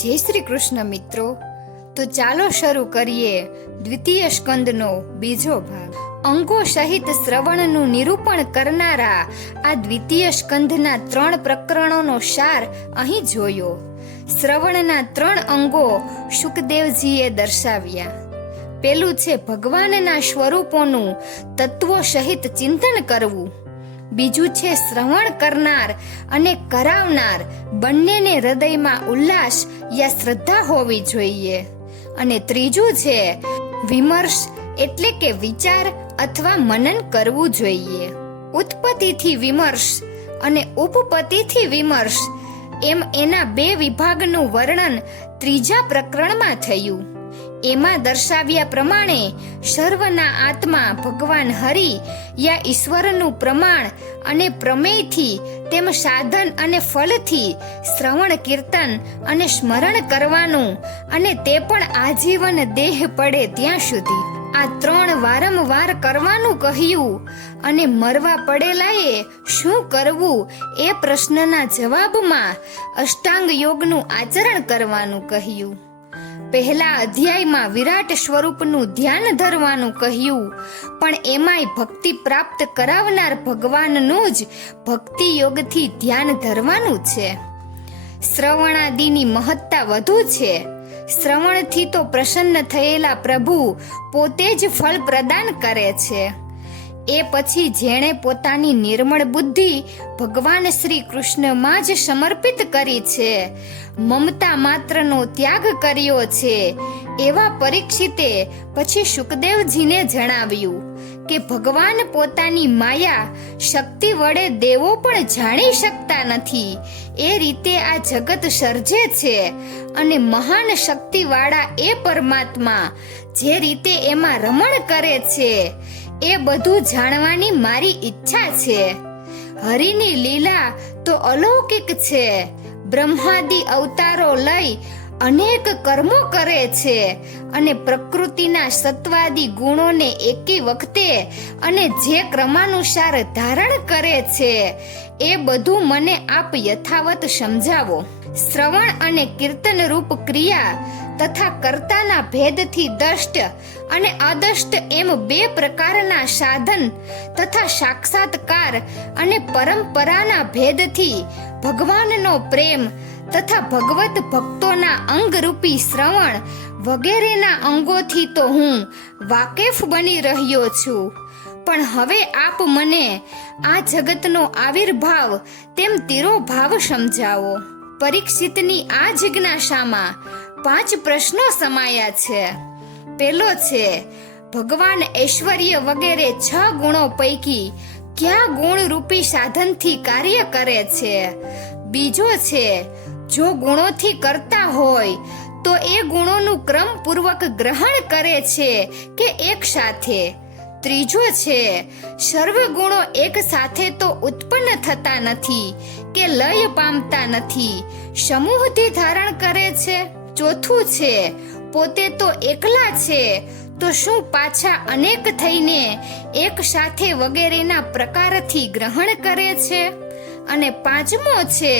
જય શ્રી કૃષ્ણ મિત્રો. તો ચાલો શરૂ કરીએ દ્વિતીય સ્કંદનો બીજો ભાગ. અંગો સહિત શ્રવણનું નિરૂપણ કરનારા આ દ્વિતીય સ્કંદના 3 પ્રકરણોનો સાર અહીં જોયો. શ્રવણના 3 અંગો શુકદેવજીએ દર્શાવ્યા. પેલું છે ભગવાનના સ્વરૂપોનું તત્વો સહિત ચિંતન કરવું. બીજું છે શ્રવણ કરનાર અને કરાવનાર બંનેને હૃદયમાં ઉલ્લાસ યા શ્રદ્ધા હોવી જોઈએ. અને ત્રીજું છે વિમર્શ એટલે કે વિચાર અથવા મનન કરવું જોઈએ. ઉત્પત્તિથી વિમર્શ અને ઉપપત્તિથી વિમર્શ એમ એના 2 વિભાગનું વર્ણન ત્રીજા પ્રકરણમાં થયું. એમાં દર્શાવ્યા પ્રમાણે સર્વના આત્મા ભગવાન હરિ યા ઈશ્વરનું પ્રમાણ અને પ્રમેયથી તેમ સાધન અને ફલથી શ્રવણ કીર્તન અને સ્મરણ કરવાનું, અને તે પણ આજીવન દેહ પડે ત્યાં સુધી. આ 3 વારંવાર કરવાનું કહ્યું. અને મરવા પડેલાએ શું કરવું એ પ્રશ્નના જવાબમાં અષ્ટાંગ યોગનું આચરણ કરવાનું કહ્યું. પહેલા અધ્યાયમાં વિરાટ સ્વરૂપનું ધ્યાન ધરવાનું કહ્યું, પણ એમાંય ભક્તિ પ્રાપ્ત કરાવનાર ભગવાનનું જ ભક્તિ યોગથી ધ્યાન ધરવાનું છે. શ્રવણાદિની મહત્તા વધુ છે. શ્રવણથી તો પ્રસન્ન થયેલા પ્રભુ પોતે જ ફળ પ્રદાન કરે છે. એ પછી જેણે પોતાની નિર્મળ બુદ્ધિ ભગવાન શ્રી કૃષ્ણમાં જ સમર્પિત કરી છે, મમતા માત્રનો ત્યાગ કર્યો છે, એવા પરીક્ષિતે પછી શુકદેવજીને જણાવ્યું કે ભગવાન પોતાની માયા શક્તિ વડે દેવો પણ જાણી શકતા નથી એ રીતે આ જગત સર્જે છે. અને મહાન શક્તિવાળા એ પરમાત્મા જે રીતે એમાં રમણ કરે છે એ બધું જાણવાની મારી ઈચ્છા છે. હરિની લીલા તો અલૌકિક છે. બ્રહ્માદિ અવતારો લઈ અનેક કર્મો કરે છે અને પ્રકૃતિના સત્વાદી ગુણોને એકી વખતે અને જે ક્રમાનુસાર ધારણ કરે છે એ બધું મને આપ યથાવત સમજાવો. શ્રવણ અને કીર્તન રૂપ ક્રિયા તથા કર્તાના ભેદથી દષ્ટ અને અદષ્ટ એમ 2 પ્રકારના સાધન તથા સાક્ષાત્કાર અને પરંપરાના ભેદથી ભગવાનનો પ્રેમ તથા ભગવત ભક્તોના અંગરૂપી શ્રવણ વગેરેના અંગોથી તો હું વાકેફ બની રહ્યો છું. પણ હવે આપ મને આ જગતનો આવિર્ભાવ તેમ તિરોભાવ સમજાવો. પરીક્ષિતની આ જિજ્ઞાસામાં 5 પ્રશ્નો સમાયા છે. પહેલો છે ભગવાન ઐશ્વર્ય વગેરે 6 ગુણો પૈકી કયા ગુણ રૂપી સાધનથી કાર્ય કરે છે. બીજો છે જો ગુણોથી કરતા હોય તો એ ગુણોનું ક્રમપૂર્વક ગ્રહણ કરે છે કે એક સાથે. ત્રીજો છે સર્વ ગુણો એક સાથે તો ઉત્પન્ન થતા નથી કે લય પામતા નથી, સમૂહથી ધારણ કરે છે. ચોથું છે પોતે તો એકલા છે તો શું પાછા અનેક થઈને એક સાથે વગેરેના પ્રકારથી ગ્રહણ કરે છે. અને 5મો છે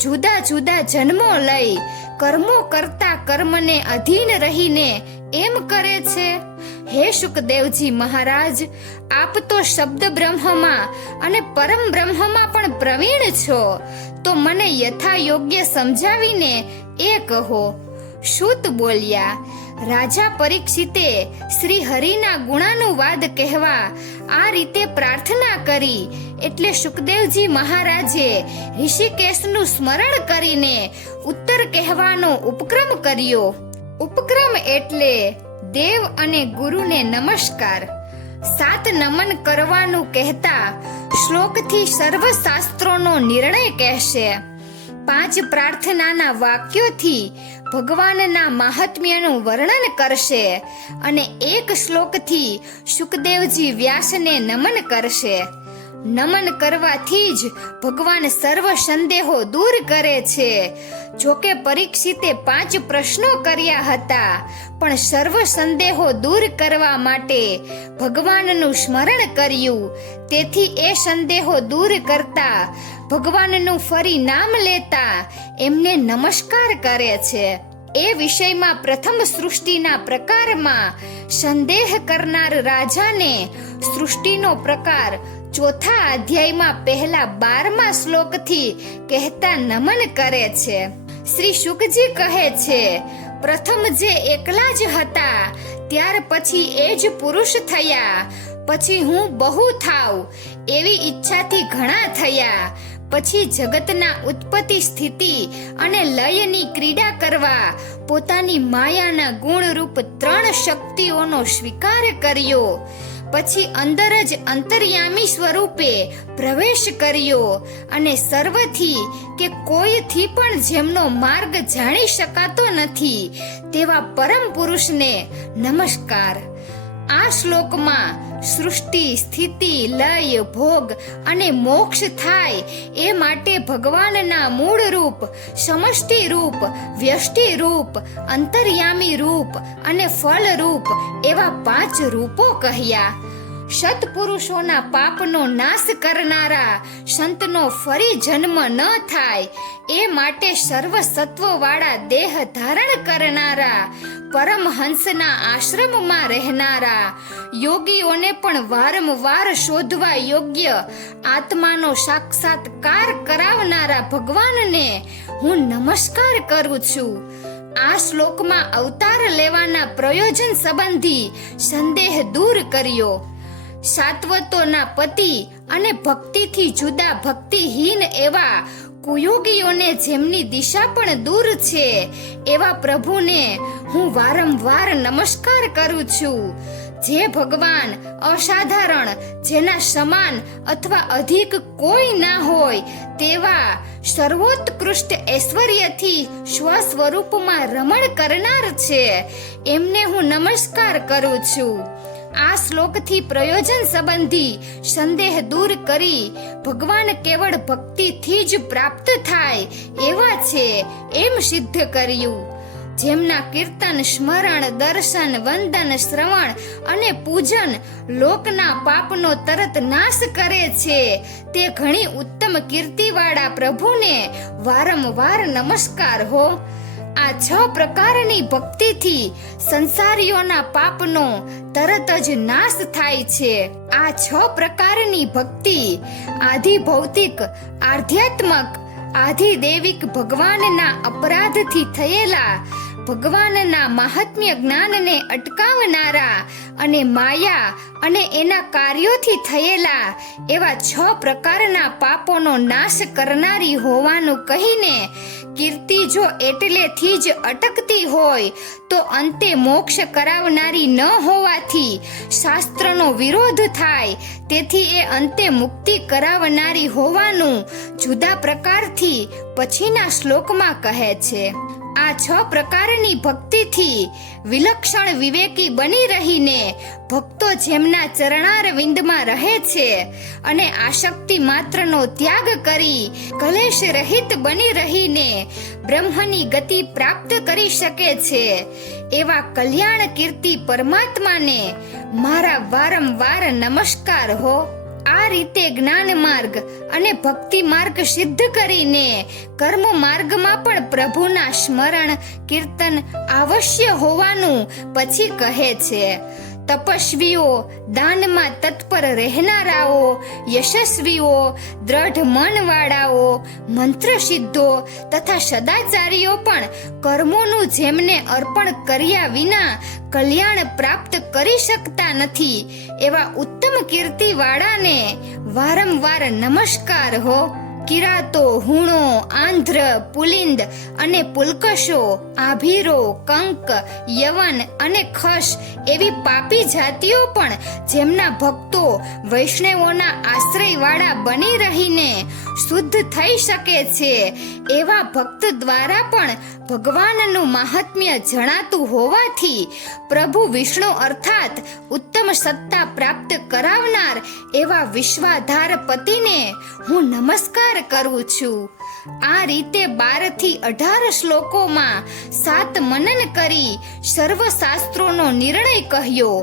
જુદા જુદા જન્મો લઈ કર્મો કરતા કર્મને અધીન રહીને એમ કરે છે. હે શુકદેવજી મહારાજ, આપ તો શબ્દ બ્રહ્મમાં અને પરમ બ્રહ્મમાં પણ પ્રવીણ છો, તો મને યથા યોગ્ય સમજાવીને એ કહો. શુત બોલ્યા, રાજા પરીક્ષિતે શ્રી હરિના ગુણાનુવાદ કહેવા આ રીતે પ્રાર્થના કરી એટલે શુકદેવજી મહારાજે ઋષિકેશનું સ્મરણ કરીને ઉત્તર કહેવાનો ઉપક્રમ કર્યો. ઉપક્રમ એટલે દેવ અને ગુરુને નમસ્કાર. 7 નમન કરવાનું કહેતા શ્લોકથી સર્વ શાસ્ત્રોનો નિર્ણય કહેશે. 5 પ્રાર્થનાના વાક્યોથી ભગવાનના મહાત્મ્યનું વર્ણન કરશે અને 1 શ્લોકથી શુકદેવજી વ્યાસને નમન કરશે. નમન કરવાથી જ ભગવાન સર્વ સંદેહો દૂર કરે છે. જોકે પરીક્ષિતે 5 પ્રશ્નો કર્યા હતા, પણ સર્વ સંદેહો દૂર કરવા માટે ભગવાનનું સ્મરણ કર્યું. તેથી એ સંદેહો દૂર કરતા, ભગવાનનું ફરી નામ લેતા એમને નમસ્કાર કરે છે. એ વિષયમાં પ્રથમ સૃષ્ટિના પ્રકારમાં સંદેહ કરનાર રાજાને સૃષ્ટિનો પ્રકાર ચોથા અધ્યાયમાં પહેલા 12મા શ્લોકથી કહેતા નમન કરે છે. શ્રી શુકજી કહે છે, પ્રથમ જે એકલા જ હતા, ત્યાર પછી એ જ પુરુષ થયા. પછી હું બહુ થાવ એવી ઈચ્છાથી ઘણા થયા. પછી જગતના ઉત્પત્તિ, સ્થિતિ અને લયની ક્રીડા કરવા પોતાની માયાના ગુણરૂપ 3 શક્તિઓનો સ્વીકાર કર્યો. પછી અંદર જ અંતર્યામી સ્વરૂપે પ્રવેશ કર્યો અને સર્વથી કે કોઈથી પણ જેમનો માર્ગ જાણી શકાતો નથી તેવા પરમ પુરુષને નમસ્કાર. આ શ્લોકમાં સૃષ્ટિ, સ્થિતિ, લય, ભોગ અને મોક્ષ થાય એ માટે ભગવાનના મૂળ રૂપ, સમષ્ટિ રૂપ, વ્યષ્ટિ રૂપ, અંતર્યામી રૂપ અને ફળ રૂપ એવા 5 રૂપો કહ્યા. સત્પુરુષોના પાપનો નાશ કરનારા સંતનો ફરી જન્મ ન થાય એ માટે સર્વ સત્વવાળા દેહ ધારણ કરનારા પરમહંસના આશ્રમમાં રહેનારા યોગીઓને પણ વારંવાર શોધવા યોગ્ય આત્માનો સાક્ષાત્કાર કરાવનારા ભગવાનને હું નમસ્કાર કરું છું. આ શ્લોકમાં અવતાર લેવાના પ્રયોજન સંબંધી સંદેહ દૂર કર્યો. સાત્વતોના પતિ અને ભક્તિથી જુદા ભક્તિહીન એવા કુયોગીઓને જેમની દિશા પણ દૂર છે એવા પ્રભુને હું વારંવાર નમસ્કાર કરું છું. જે ભગવાન અસાધારણ, જેના સમાન અથવા અધિક કોઈ ના હોય તેવા સર્વોત્કૃષ્ટ ઐશ્વર્યથી સ્વસ્વરૂપમાં રમણ કરનાર છે, એમને હું નમસ્કાર કરું છું. આ શ્લોકથી પ્રયોજન સંબંધી સંદેહ દૂર કરી ભગવાન કેવળ ભક્તિથી જ પ્રાપ્ત થાય એવા છે એમ સિદ્ધ કર્યું. જેમના કીર્તન, સ્મરણ, દર્શન, વંદન, શ્રવણ અને પૂજન લોકના પાપનો તરત નાશ કરે છે તે ઘણી ઉત્તમ કીર્તિવાળા પ્રભુને વારંવાર નમસ્કાર હો. આ 6 પ્રકારની ભક્તિથી સંસારીઓના પાપનો તરત જ નાશ થાય છે. આ 6 પ્રકારની ભક્તિ આધિ ભૌતિક, આધ્યાત્મક, આધિ દૈવિક ભગવાનના અપરાધથી થયેલા ભગવાનના મહાત્મ્ય જ્ઞાનને અટકાવનારા અને માયા અને એના કાર્યોથી થયેલા એવા 6 પ્રકારના પાપોનો નાશ કરનારી હોવાનું કહીને કીર્તિ જો એટલેથી જ અટકતી હોય તો અંતે મોક્ષ કરાવનારી ન હોવાથી શાસ્ત્રનો વિરોધ થાય. તેથી એ અંતે મુક્તિ કરાવનારી હોવાનું જુદા પ્રકારથી પછીના શ્લોકમાં કહે છે. આ 6 પ્રકારની ભક્તિથી વિલક્ષણ વિવેકી બની રહીને ભક્તો જેમના ચરણાર વિંદમાં રહે છે અને આસક્તિ માત્રનો ત્યાગ કરી કલેશ રહિત બની રહીને બ્રહ્મની ગતિ પ્રાપ્ત કરી શકે છે એવા કલ્યાણ કીર્તિ પરમાત્માને મારા વારંવાર નમસ્કાર હો. આ રીતે જ્ઞાન માર્ગ અને ભક્તિ માર્ગ સિદ્ધ કરીને કર્મ માર્ગમાં પણ પ્રભુના સ્મરણ, કીર્તન આવશ્ય હોવાનું પછી કહે છે. તપસ્વીઓ, દાનમાં તત્પર રહેનારાઓ, યશસ્વીઓ, દ્રઢ મનવાળાઓ, મંત્રસિદ્ધો તથા સદાચારીઓ પણ કર્મોનું જેમને અર્પણ કર્યા વિના કલ્યાણ પ્રાપ્ત કરી શકતા નથી એવા ઉત્તમ કીર્તિવાળાને વારંવાર નમસ્કાર હો. કિરાતો, હુણો, આંધ્ર, પુલિંદ અને પુલકશો, આભીરો, કંક, યવન અને ખશ એવી પાપી જાતિઓ પણ જેમના ભક્તો વૈષ્ણવોના આશ્રયવાળા બની રહીને શુદ્ધ થઈ શકે છે, એવા ભક્ત દ્વારા પણ ભગવાનનું મહાત્મ્ય જણાતું હોવાથી પ્રભુ વિષ્ણુ અર્થાત ઉત્તમ સત્તા પ્રાપ્ત કરાવનાર એવા વિશ્વાધાર પતિને હું નમસ્કાર કરું છું. આ રીતે 12 થી 18 શ્લોકોમાં 7 મનન કરી સર્વ શાસ્ત્રોનો નિર્ણય કહ્યો,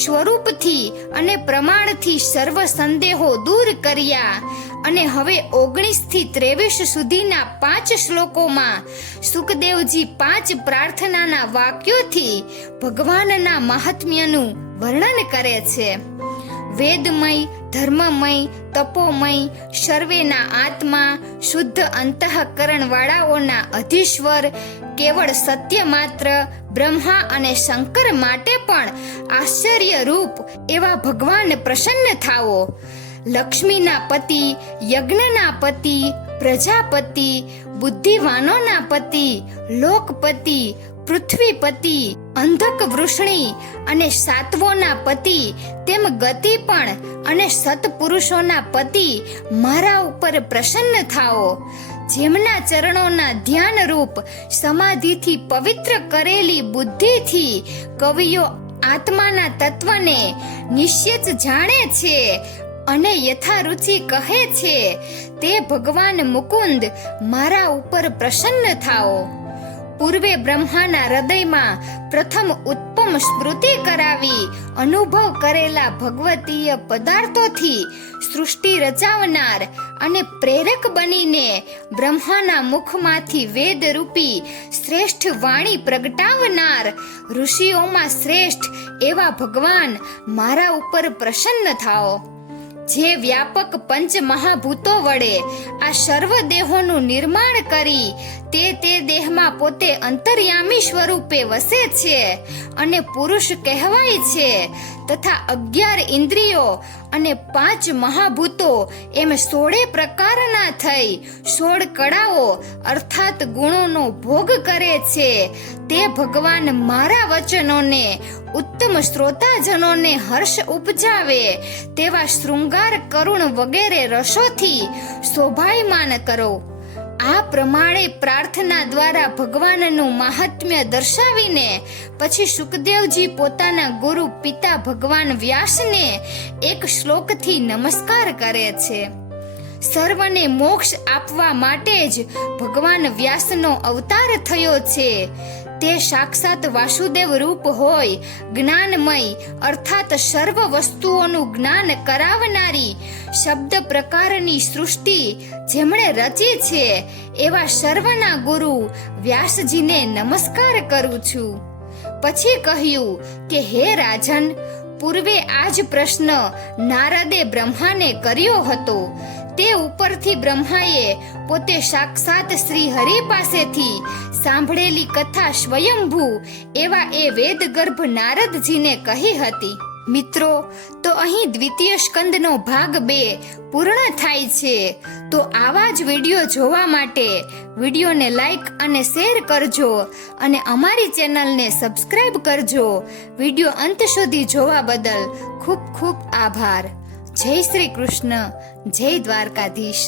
સ્વરૂપથી અને પ્રમાણથી સર્વ સંદેહો દૂર કર્યા અને હવે 19 થી 23 સુધીના 5 શ્લોકોમાં સુખદેવજી 5 પ્રાર્થનાના વાક્યોથી ભગવાનના મહાત્મ્યનું વર્ણન કરે છે. વેદમય, ધર્મમય, તપોમય, સર્વેના આત્મા, શુદ્ધ અંતઃકરણ વાળાઓના અધીશ્વર, કેવળ સત્ય માત્ર બ્રહ્મા અને શંકર માટે પણ આશ્ચર્ય રૂપ એવા ભગવાન પ્રસન્ન થાઓ. લક્ષ્મીના પતિ, યજ્ઞના પતિ, પ્રજાપતિ, બુદ્ધિવાનોના પતિ, લોકપતિ, પૃથ્વીપતિ, અંધક વૃષણી અને સાત્વોના પતિ, તેમ ગતિ પણ અને સત્પુરુષોના પતિ મારા ઉપર પ્રસન્ન થાઓ. જેમના ચરણોના ધ્યાન રૂપ સમાધિથી પવિત્ર કરેલી બુદ્ધિથી કવિઓ આત્માના તત્વને નિશ્ચિત જાણે છે અને યથારુચિ કહે છે, તે ભગવાન મુકુંદ મારા ઉપર પ્રસન્ન થાઓ. પૂર્વે બ્રહ્માના હૃદયમાં પ્રથમ ઉત્તમ સ્મૃતિ કરાવી અનુભવ કરેલા ભગવતીય પદાર્થોથી સૃષ્ટિ રચાવનાર અને પ્રેરક બનીને બ્રહ્માના મુખમાંથી વેદરૂપી શ્રેષ્ઠ વાણી પ્રગટાવનાર ઋષિઓમાં શ્રેષ્ઠ એવા ભગવાન મારા ઉપર પ્રસન્ન થાઓ. જે વ્યાપક પંચ મહાભૂતો વડે આ સર્વ દેહોનું નિર્માણ કરી તે દેહમાં પોતે અંતર્યામી સ્વરૂપે વસે છે અને પુરુષ કહેવાય છે, તથા 11 ઇન્દ્રિયો અને 5 મહાભૂતો એમ 16 પ્રકારના થઈ 16 કળાઓ અર્થાત ગુણોનો ભોગ કરે છે, તે ભગવાન મારા વચનોને ઉત્તમ શ્રોતાજનોને હર્ષ ઉપજાવે તેવા શૃંગાર, કરુણ વગેરે રસોથી શોભાયમાન કરો. આ પ્રમાણે પ્રાર્થના દ્વારા ભગવાનનું મહાત્મ્ય દર્શાવીને પછી સુખદેવજી પોતાના ગુરુ પિતા ભગવાન વ્યાસને એક શ્લોકથી નમસ્કાર કરે છે. સર્વને મોક્ષ આપવા માટે જ ભગવાન વ્યાસનો અવતાર થયો છે. તે સાક્ષાત વાસુદેવ રૂપ હોય, જ્ઞાનમય અર્થાત સર્વ વસ્તુઓનું જ્ઞાન કરાવનારી શબ્દ પ્રકારની સૃષ્ટિ જેમણે રચી છે એવા સર્વના ગુરુ વ્યાસજીને નમસ્કાર કરું છું. પછી કહ્યું કે હે રાજન, પૂર્વે આ જ પ્રશ્ન નારદે બ્રહ્માને કર્યો હતો. તે ઉપરથી બ્રહ્માએ પોતે સાક્ષાત શ્રી હરિ પાસેથી સાંભળેલી કથા સ્વયંભૂ એવા એ વેદગર્ભ નારદજીને કહી હતી. મિત્રો, તો અહીં દ્વિતીય સ્કંદનો ભાગ 2 પૂર્ણ થાય છે. તો આવા જ વિડીયો જોવા માટે વિડીયોને લાઈક અને શેર કરજો અને અમારી ચેનલને સબસ્ક્રાઇબ કરજો. વિડીયો અંત સુધી જોવા બદલ ખૂબ ખૂબ આભાર. જય શ્રી કૃષ્ણ, જય દ્વારકાધીશ.